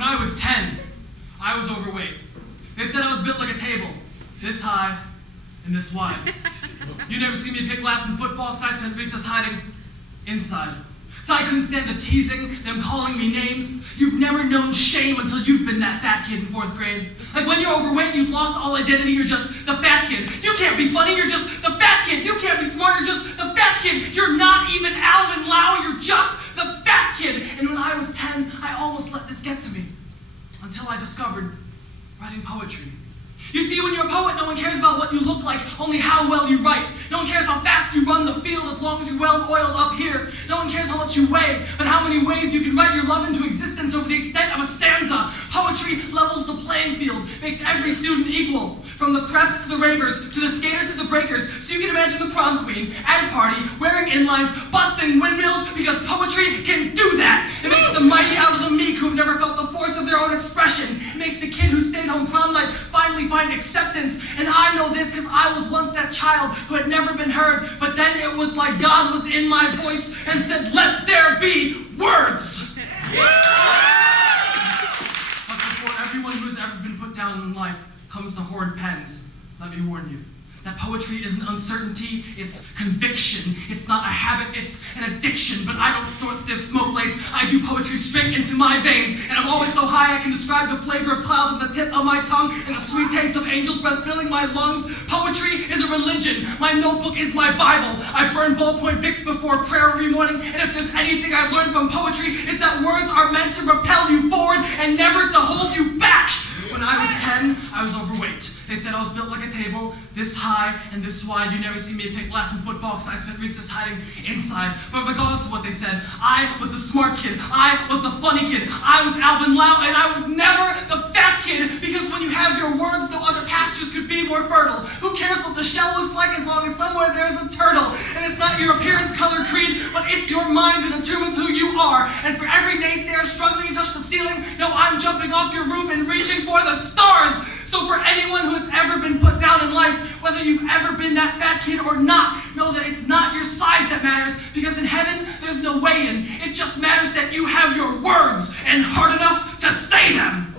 When I was 10, I was overweight. They said I was built like a table, this high and this wide. You never see me pick last in football because I spent recess hiding inside. So I couldn't stand the teasing, them calling me names. You've never known shame until you've been that fat kid in 4th grade. Like when you're overweight, you've lost all identity, you're just the fat kid. You can't be funny, you're just the fat kid. You can't be smart, you're just the fat kid. You're not even Alvin Lau, you're just the fat kid. And when I was 10, I almost let this get to me. Until I discovered writing poetry. You see, when you're a poet, no one cares about what you look like, only how well you write. No one cares how fast you run the field as long as you're well oiled up here. No one cares how much you weigh, but how many ways you can write your love into existence over the extent of a stanza. Poetry levels the playing field, makes every student equal. From the preps to the ravers, to the skaters to the breakers. So you can imagine the prom queen at a party, wearing inlines, busting windmills, because poetry can do that. It makes the mighty out of the meek who've never felt the force of their own expression. It makes the kid who stayed home prom night finally find acceptance. And I know this because I was once that child who had never been heard, but then it was like God was in my voice and said, let there be words. But before everyone who has ever been put down in life comes to hoard pens, let me warn you. That poetry isn't uncertainty, it's conviction. It's not a habit, it's an addiction. But I don't snort stiff smoke lace, I do poetry straight into my veins. And I'm always so high I can describe the flavor of clouds with the tip of my tongue and the sweet taste of angel's breath filling my lungs. Poetry is a religion. My notebook is my Bible. I burn ballpoint Bics before prayer every morning. And if there's anything I've learned from poetry, it's that words are meant to propel you forward and never to hold you back. When I was 10, I was overweight. They said I was built like a table, this high and this wide. You never see me pick last in football because I spent recess hiding inside. But regardless of what they said, I was the smart kid. I was the funny kid. I was Alvin Lau, and I was never the fat kid, because when you have your words, no other pastures could be more fertile. Who cares what the shell looks like as long as somewhere there's a turtle? And it's not your appearance, color, creed, but it's your mind that determines who you are. And for every naysayer struggling to touch the ceiling, no, I'm jumping off your roof and reaching for the stars. So for anyone who has ever been put down in life, whether you've ever been that fat kid or not, know that it's not your size that matters, because in heaven, there's no weigh-in. It just matters that you have your words and hard enough to say them.